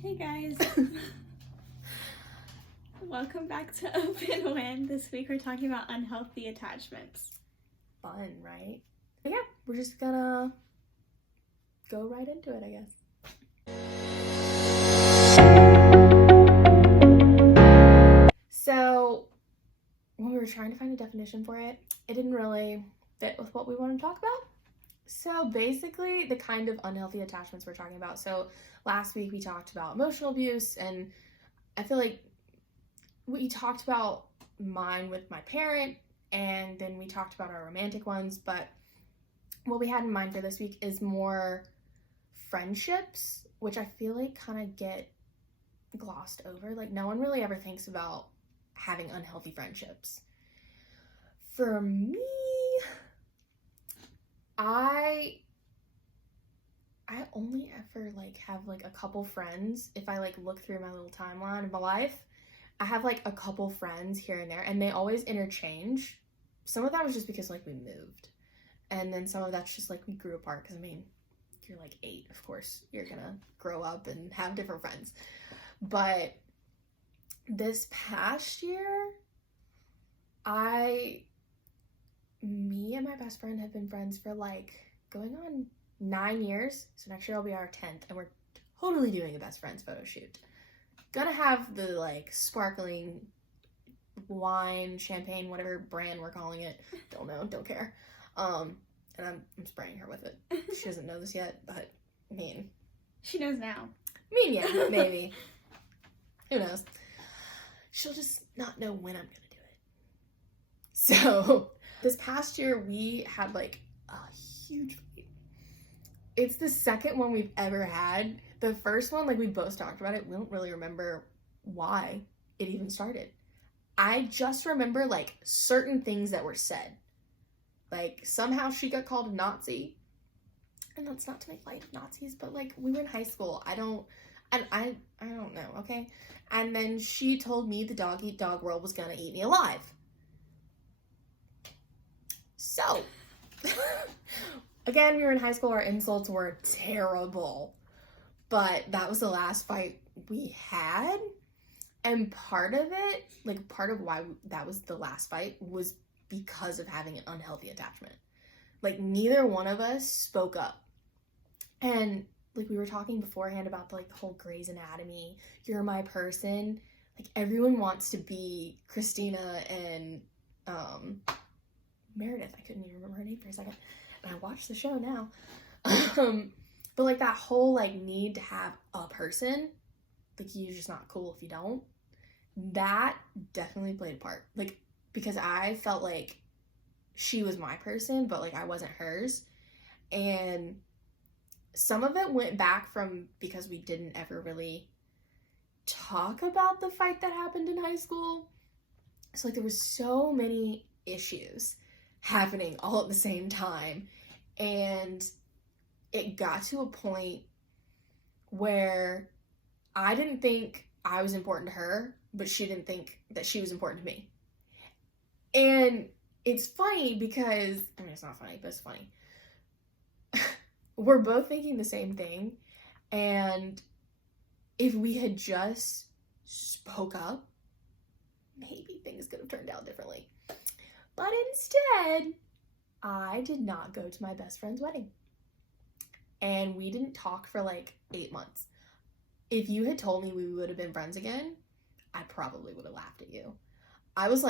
Hey guys, welcome back to Open Win. This week we're talking about unhealthy attachments. Fun, right? But yeah, we're just gonna go right into it, I guess. So, when we were trying to find a definition for it, it didn't really fit with what we wanted to talk about. So basically, the kind of unhealthy attachments we're talking about. So last week we talked about emotional abuse, and I feel like we talked about mine with my parent, and then we talked about our romantic ones, but what we had in mind for this week is more friendships, which I feel like kind of get glossed over. Like, no one really ever thinks about having unhealthy friendships. For me, I only ever have a couple friends. If I look through my little timeline of my life, I have a couple friends here and there, and they always interchange. Some of that was just because we moved, and then some of that's just we grew apart, because you're 8, of course you're gonna grow up and have different friends. But this past year, me and my best friend have been friends for going on 9 years. So next year will be our 10th, and we're totally doing a best friends photo shoot. Gonna have the sparkling wine, champagne, whatever brand we're calling it. Don't know, don't care. And I'm spraying her with it. She doesn't know this yet, but she knows now. Yeah, maybe. Who knows? She'll just not know when I'm gonna do it. So this past year, we had a huge fight. It's the second one we've ever had. The first one, we both talked about it. We don't really remember why it even started. I just remember certain things that were said. Somehow she got called a Nazi. And that's not to make light of Nazis, but we were in high school. I don't know, okay? And then she told me the dog eat dog world was gonna eat me alive. So, again, we were in high school, our insults were terrible, but that was the last fight we had, and part of it, part of why that was the last fight was because of having an unhealthy attachment. Neither one of us spoke up, and we were talking beforehand about the whole Grey's Anatomy, you're my person, everyone wants to be Christina and, Meredith. I couldn't even remember her name for a second, and I watched the show now. But that whole need to have a person, you're just not cool if you don't. That definitely played a part. Because I felt she was my person, but I wasn't hers. And some of it went back from because we didn't ever really talk about the fight that happened in high school. So there was so many issues happening all at the same time, and it got to a point where I didn't think I was important to her, but she didn't think that she was important to me. And it's funny because, it's not funny, but it's funny. We're both thinking the same thing, and if we had just spoke up, maybe things could have turned out differently. But instead, I did not go to my best friend's wedding. And we didn't talk for 8 months. If you had told me we would have been friends again, I probably would have laughed at you. I was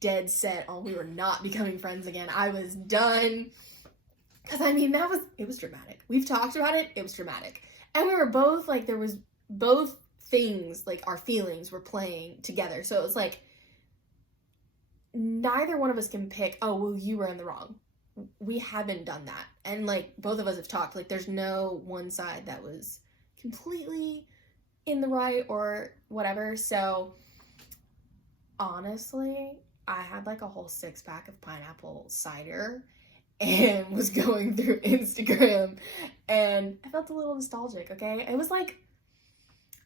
dead set on we were not becoming friends again. I was done. Because it was dramatic. We've talked about it, it was dramatic. And we were both there was both things, our feelings were playing together. So it was neither one of us can pick, oh, well, you were in the wrong. We haven't done that. And both of us have talked, there's no one side that was completely in the right or whatever. So honestly, I had a whole 6-pack of pineapple cider and was going through Instagram, and I felt a little nostalgic, okay? It was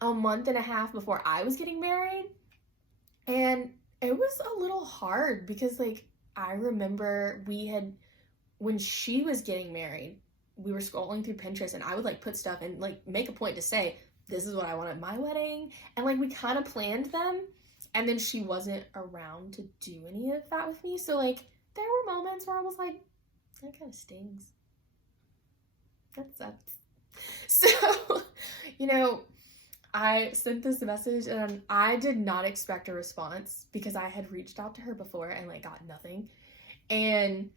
a month and a half before I was getting married, and it was a little hard because I remember when she was getting married, we were scrolling through Pinterest, and I would put stuff and make a point to say, this is what I want at my wedding. And like we kind of planned them, and then she wasn't around to do any of that with me. So like there were moments where I was like, that kind of stings. That sucks. So, you know, I sent this message and I did not expect a response because I had reached out to her before and like got nothing. And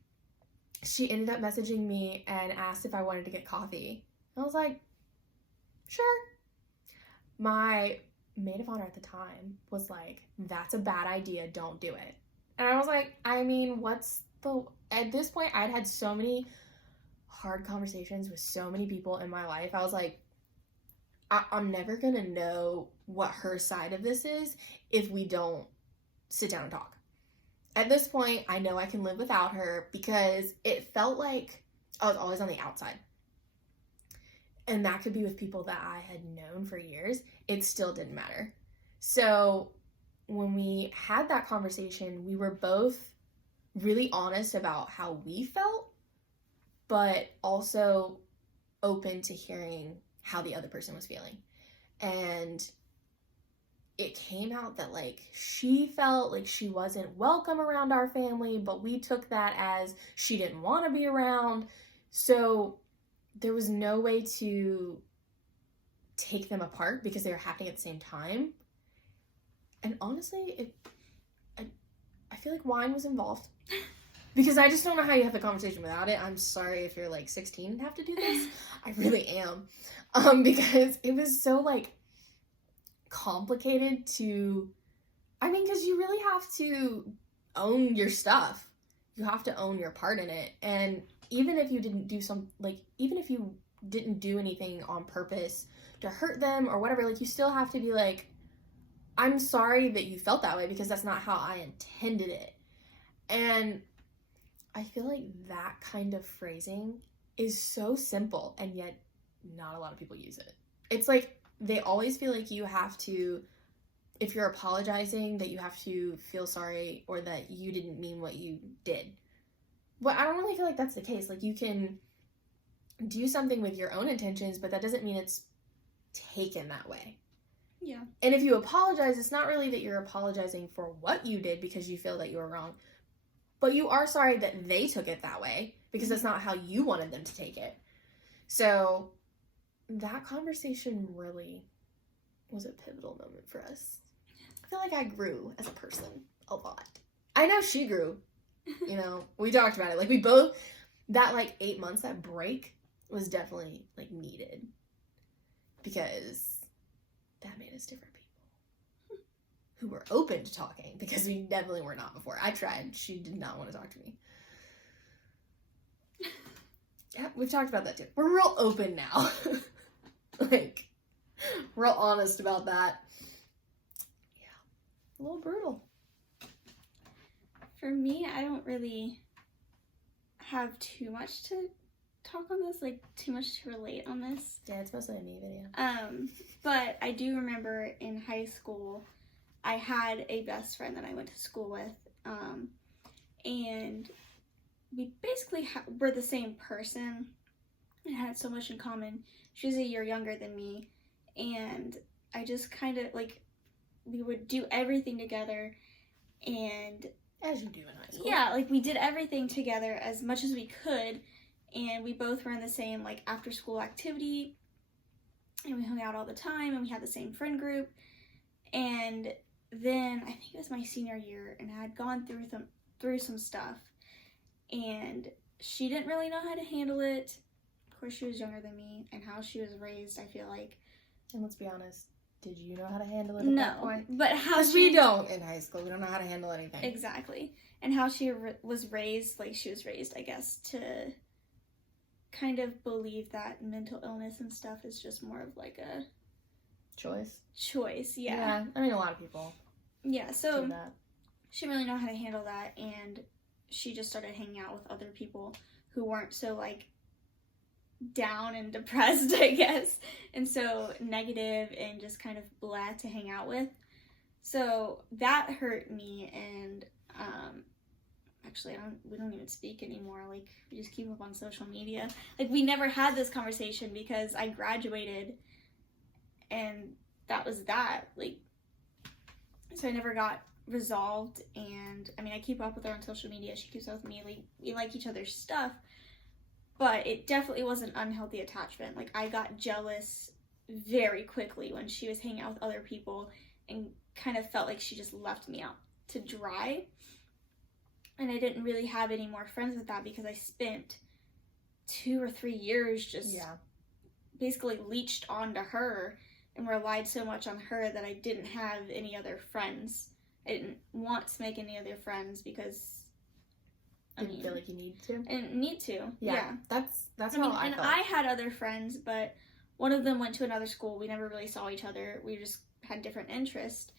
she ended up messaging me and asked if I wanted to get coffee. And I was like, sure. My maid of honor at the time was like, that's a bad idea, don't do it. And I was like, I mean, at this point I'd had so many hard conversations with so many people in my life. I was like, I'm never gonna know what her side of this is if we don't sit down and talk. At this point, I know I can live without her because it felt like I was always on the outside. And that could be with people that I had known for years. It still didn't matter. So when we had that conversation, we were both really honest about how we felt, but also open to hearing how the other person was feeling. And it came out that like she felt like she wasn't welcome around our family, but we took that as she didn't want to be around. So there was no way to take them apart because they were happening at the same time. And honestly, I feel like wine was involved. Because I just don't know how you have a conversation without it. I'm sorry if you're like 16 and have to do this. I really am. Because it was so like complicated because you really have to own your stuff. You have to own your part in it. And even if you didn't even if you didn't do anything on purpose to hurt them or whatever, like you still have to be like, I'm sorry that you felt that way because that's not how I intended it. And I feel like that kind of phrasing is so simple, and yet not a lot of people use it. It's like they always feel like you have to, if you're apologizing, that you have to feel sorry or that you didn't mean what you did. But I don't really feel like that's the case. Like you can do something with your own intentions, but that doesn't mean it's taken that way. Yeah. And if you apologize, it's not really that you're apologizing for what you did because you feel that you were wrong. But you are sorry that they took it that way because that's not how you wanted them to take it. So that conversation really was a pivotal moment for us. I feel like I grew as a person a lot. I know she grew. You know, we talked about it. Like we both, that like 8 months, that break was definitely like needed because that made us different people who were open to talking because we definitely were not before. I tried. She did not want to talk to me. Yeah, we've talked about that too. We're real open now. Like, real honest about that. Yeah. A little brutal. For me, I don't really have too much to talk on this, like too much to relate on this. Yeah, it's mostly a me video. But I do remember in high school, I had a best friend that I went to school with, and we basically were the same person and had so much in common. She was a year younger than me, and I just kind of, like, we would do everything together, and as you do in high school. Yeah, like, we did everything together as much as we could, and we both were in the same, like, after-school activity, and we hung out all the time, and we had the same friend group, and then I think it was my senior year, and I had gone through some stuff, and she didn't really know how to handle it. Of course, she was younger than me, and how she was raised, I feel like. And let's be honest, did you know how to handle it at that point? But how Because we don't in high school. We don't know how to handle anything. Exactly. And how she was raised, like she was raised, I guess, to kind of believe that mental illness and stuff is just more of like a choice. Yeah. I mean, a lot of people so do that. She didn't really know how to handle that, and she just started hanging out with other people who weren't so like down and depressed, I guess, and so negative and just kind of blah to hang out with. So that hurt me, and actually we don't even speak anymore. Like, we just keep up on social media. Like, we never had this conversation because I graduated and that was that. Like, so I never got resolved. And I mean, I keep up with her on social media. She keeps up with me. Like, we like each other's stuff, but it definitely was an unhealthy attachment. Like, I got jealous very quickly when she was hanging out with other people and kind of felt like she just left me out to dry. And I didn't really have any more friends with that because I spent 2 or 3 years just basically leached onto her and relied so much on her that I didn't have any other friends. I didn't want to make any other friends because I didn't feel like you need to. I didn't need to. Yeah. That's how I felt. I had other friends, but one of them went to another school. We never really saw each other. We just had different interests.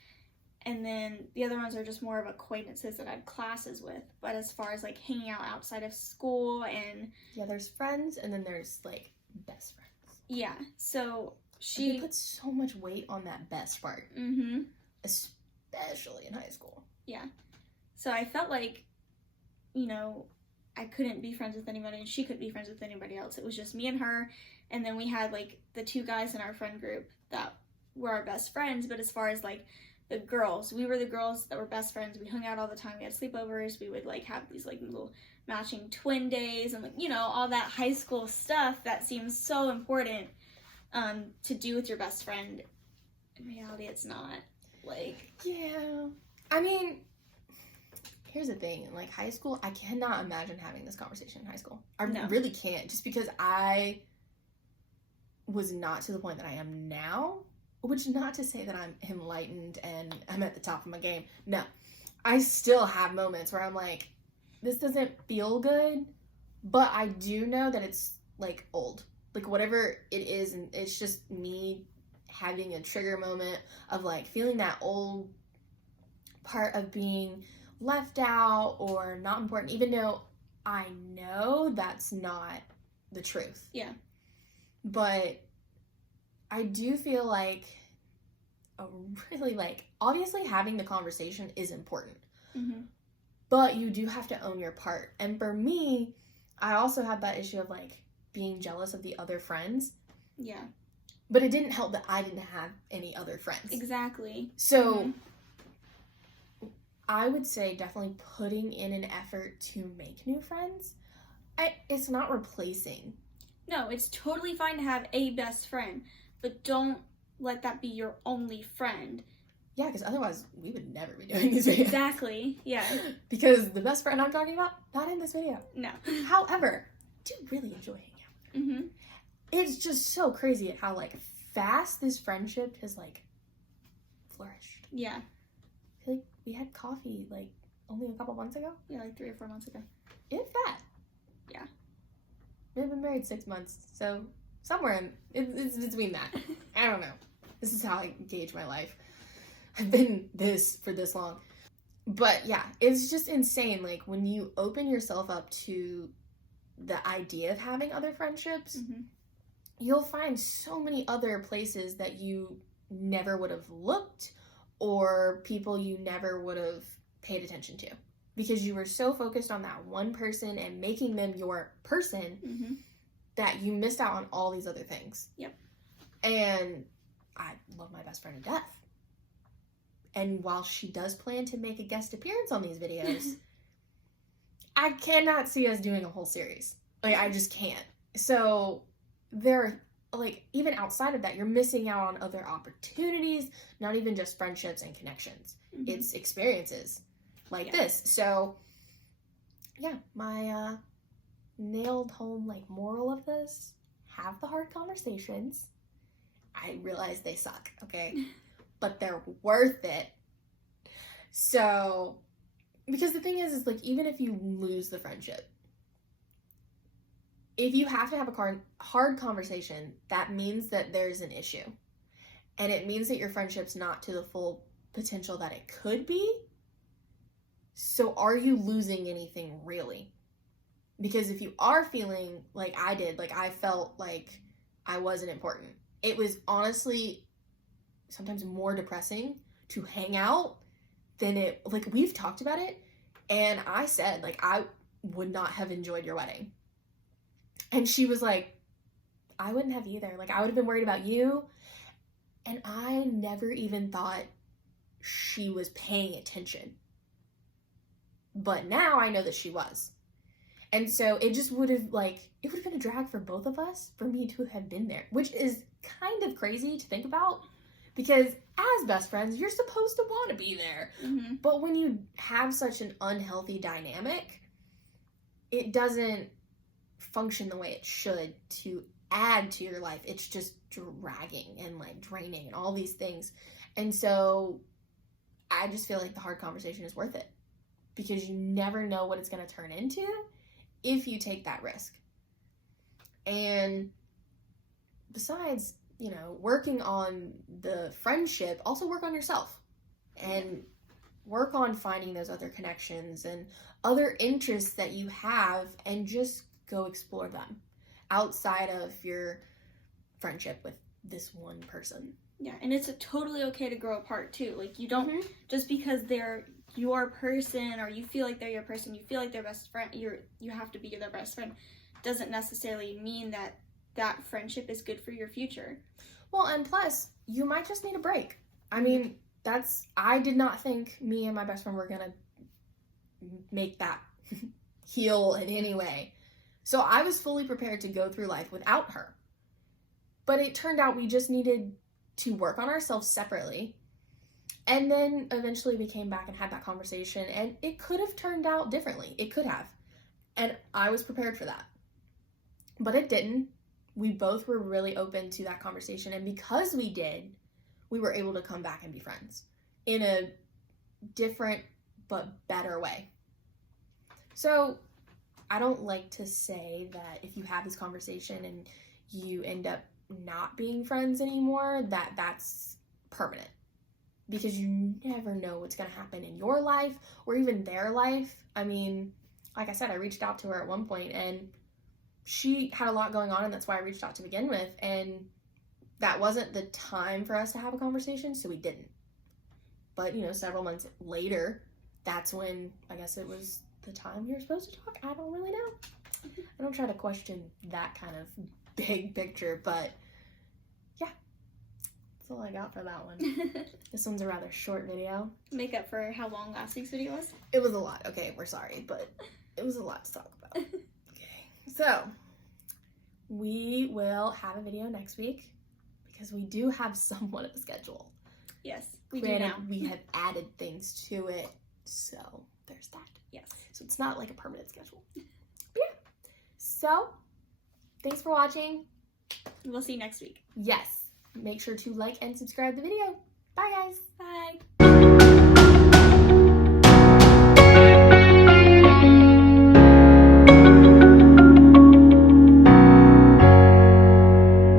And then the other ones are just more of acquaintances that I had classes with. But as far as like hanging out outside of school and... Yeah, there's friends and then there's like best friends. Yeah, so she... They put so much weight on that best part. Mm-hmm. Especially in high school. Yeah. So I felt like, you know, I couldn't be friends with anybody and she couldn't be friends with anybody else. It was just me and her. And then we had like the 2 guys in our friend group that were our best friends. But as far as like the girls, we were the girls that were best friends. We hung out all the time. We had sleepovers. We would like have these like little matching twin days and like, you know, all that high school stuff that seems so important to do with your best friend. In reality, it's not. Like, yeah. I mean, here's the thing. In like high school, I cannot imagine having this conversation in high school. I really can't. Just because I was not to the point that I am now. Which, not to say that I'm enlightened and I'm at the top of my game. No. I still have moments where I'm like, this doesn't feel good, but I do know that it's, like, old. Like, whatever it is, and it's just me having a trigger moment of, like, feeling that old part of being left out or not important, even though I know that's not the truth. Yeah. But I do feel like obviously having the conversation is important. Mm-hmm. But you do have to own your part. And for me, I also had that issue of like being jealous of the other friends. Yeah. But it didn't help that I didn't have any other friends. Exactly. So I would say definitely putting in an effort to make new friends. It's not replacing. No, it's totally fine to have a best friend, but don't let that be your only friend. Yeah, because otherwise we would never be doing these videos. Exactly, yeah. Because the best friend I'm talking about, not in this video. No. However, I do really enjoy hanging out. Mm-hmm. It's just so crazy at how, like, fast this friendship has, like, flourished. Yeah. I feel like we had coffee, like, only a couple months ago. Yeah, like 3 or 4 months ago. If that. Yeah. We've been married 6 months, so somewhere it's between that. I don't know. This is how I gauge my life. I've been this for this long. But yeah, it's just insane. Like, when you open yourself up to the idea of having other friendships, you'll find so many other places that you never would have looked or people you never would have paid attention to. Because you were so focused on that one person and making them your person that you missed out on all these other things. Yep. And I love my best friend to death. And while she does plan to make a guest appearance on these videos, I cannot see us doing a whole series. Like, I just can't. So there, like, even outside of that, you're missing out on other opportunities, not even just friendships and connections. It's experiences like this. So yeah, my nailed home like moral of this: have the hard conversations. I realize they suck, okay? But they're worth it. So, because the thing is like, even if you lose the friendship, if you have to have a hard conversation, that means that there's an issue. And it means that your friendship's not to the full potential that it could be. So are you losing anything really? Because if you are feeling like I did, like I felt like I wasn't important, it was honestly sometimes more depressing to hang out than it, like, we've talked about it, and I said, like, I would not have enjoyed your wedding. And she was like, I wouldn't have either. Like, I would have been worried about you. And I never even thought she was paying attention. But now I know that she was. And so it just would have been a drag for both of us for me to have been there, which is kind of crazy to think about because as best friends, you're supposed to want to be there. Mm-hmm. But when you have such an unhealthy dynamic, it doesn't function the way it should to add to your life. It's just dragging and like draining and all these things. And so I just feel like the hard conversation is worth it because you never know what it's going to turn into if you take that risk. And besides, you know, working on the friendship, also work on yourself and work on finding those other connections and other interests that you have and just go explore them outside of your friendship with this one person. Yeah, and it's totally okay to grow apart too. Like, you don't, just because they're your person or you feel like they're your person, you feel like their best friend, you have to be their best friend, doesn't necessarily mean that that friendship is good for your future. Well, and plus, you might just need a break. I mean, I did not think me and my best friend were gonna make that heal in any way. So I was fully prepared to go through life without her. But it turned out we just needed to work on ourselves separately. And then eventually we came back and had that conversation, and it could have turned out differently. It could have. And I was prepared for that. But it didn't. We both were really open to that conversation, and because we did, we were able to come back and be friends in a different but better way. So I don't like to say that if you have this conversation and you end up not being friends anymore, that's permanent. Because you never know what's going to happen in your life or even their life. I mean, like I said, I reached out to her at one point and she had a lot going on, and that's why I reached out to begin with. And that wasn't the time for us to have a conversation, so we didn't. But, you know, several months later, that's when I guess it was the time we were supposed to talk. I don't really know. I don't try to question that kind of big picture, but yeah, that's all I got for that one. This one's a rather short video. Make up for how long last week's video was? It was a lot. Okay, we're sorry, but it was a lot to talk about. Okay, so we will have a video next week because we do have somewhat of a schedule. Yes, we do now. We have added things to it, so there's that. Yes. So it's not like a permanent schedule. But yeah. So, thanks for watching. We'll see you next week. Yes. Make sure to like and subscribe the video. Bye, guys.